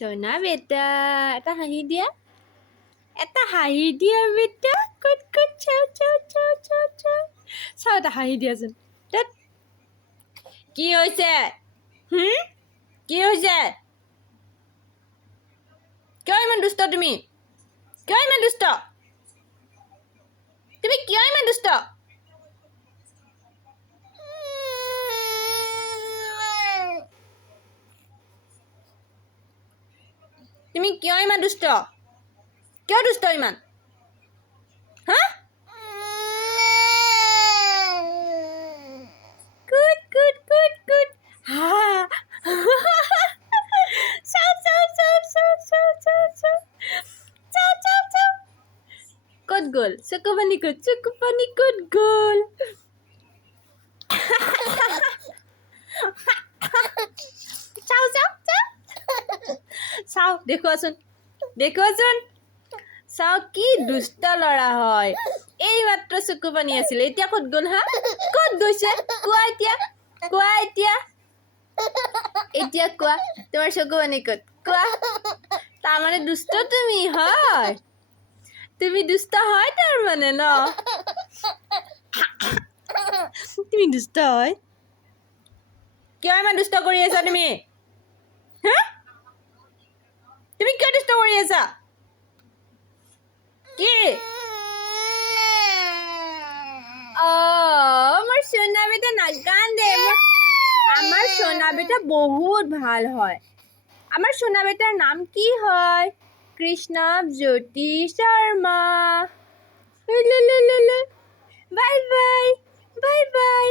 সোনা বেটা এটা হাঁহি দিয়া বেটা কুট কুট চাও চাও চাও চাও চাও চাও এটা হাঁহি দিয়াচোন টেট কি হৈছে কি হৈছে কিয় ইমান দুষ্ট তুমি কিয় ইমান দুষ্ট তুমি কিয় ইমান দুষ্ট তুমি কিয় ইমান দুষ্ট কিয় দুষ্ট ইমান হা কুট কুট কুট কুট হা চাও চাও চাও চাও চাও চাও চাও চাও চাও চাও ক'ত গ'ল চকু পানী ক'ত গ'ল চাও চাও চাও চাও দেখুৱাচোন চাও কি দুষ্ট ল'ৰা হয় এই মাত্ৰ চকু পানী আছিলে এতিয়া ক'ত গ'ল হা ক'ত গৈছে কোৱা এতিয়া কোৱা তোমাৰ চকু পানী ক'ত কোৱা তাৰমানে দুষ্ট তুমি হয় তুমি দুষ্ট হয় তাৰমানে ন তুমি দুষ্ট হয় কিয় ইমান দুষ্ট কৰি আছা তুমি হা তুমি কিয় দুষ্ট কৰি আছা কি আমার সোনা বেটা নাকান্দে আমার সোনা বেটা বহুত ভাল হয় আমার সোনা বেটার নাম কি হয় কৃষ্ণব জ্যোতি শর্মা বাই বাই